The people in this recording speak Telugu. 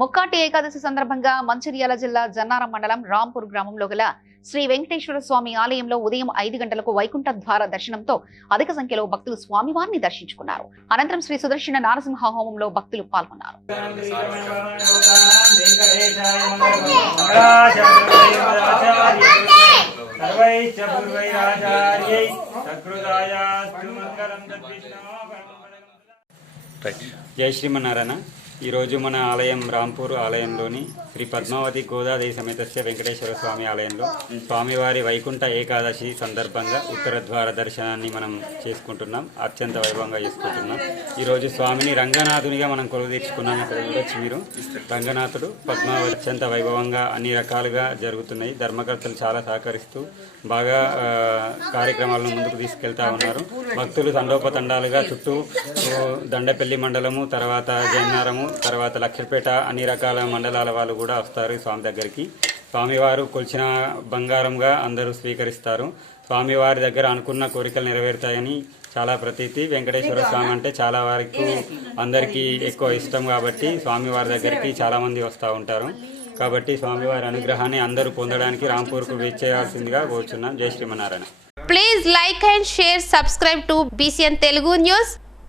ముక్కాటి ఏకాదశి సందర్భంగా మంచిర్యాల జిల్లా జన్నారం మండలం రాంపూర్ గ్రామంలో గల శ్రీ వెంకటేశ్వర స్వామి ఆలయంలో ఉదయం ఐదు గంటలకు వైకుంఠ ద్వార దర్శనంతో అధిక సంఖ్యలో భక్తులు స్వామివారిని దర్శించుకున్నారు. అనంతరం శ్రీ సుదర్శన నారసింహ హోమంలో భక్తులు పాల్గొన్నారు. జై శ్రీమన్నారాయణ ఈరోజు మన ఆలయం రాంపూర్ ఆలయంలోని శ్రీ పద్మావతి గోదాదేవి సమేతస్య వెంకటేశ్వర స్వామి ఆలయంలో స్వామివారి వైకుంఠ ఏకాదశి సందర్భంగా ఉత్తర ద్వార దర్శనాన్ని మనం చేసుకుంటున్నాం. అత్యంత వైభవంగా చేసుకుంటున్నాం. ఈరోజు స్వామిని రంగనాథునిగా మనం కొలువు తెచ్చుకున్నాం చూడొచ్చు మీరు. రంగనాథుడు పద్మావతి అత్యంత వైభవంగా అన్ని రకాలుగా జరుగుతున్నాయి. ధర్మకర్తలు చాలా సహకరిస్తూ బాగా కార్యక్రమాలను ముందుకు తీసుకెళ్తా ఉన్నారు. భక్తులు తండోపతండాలుగా చుట్టూ దండపల్లి మండలము తర్వాత జన్నారము తర్వాత లక్షలపేట అన్ని రకాల మండలాల వాళ్ళు కూడా వస్తారు స్వామి దగ్గరికి. స్వామివారు కొలిచిన బంగారంగా అందరూ స్వీకరిస్తారు. స్వామివారి దగ్గర అనుకున్న కోరికలు నెరవేరుతాయని చాలా ప్రతీతి. వెంకటేశ్వర స్వామి అంటే చాలా వారికి అందరికీ ఎక్కువ ఇష్టం కాబట్టి స్వామివారి దగ్గరికి చాలామంది వస్తూ ఉంటారు. కాబట్టి స్వామివారి అనుగ్రహాన్ని అందరూ పొందడానికి రాంపూర్కు వేచేయాల్సిందిగా కోరుచున్నాం. జై Srimannarayana please like and share subscribe to BCN Telugu news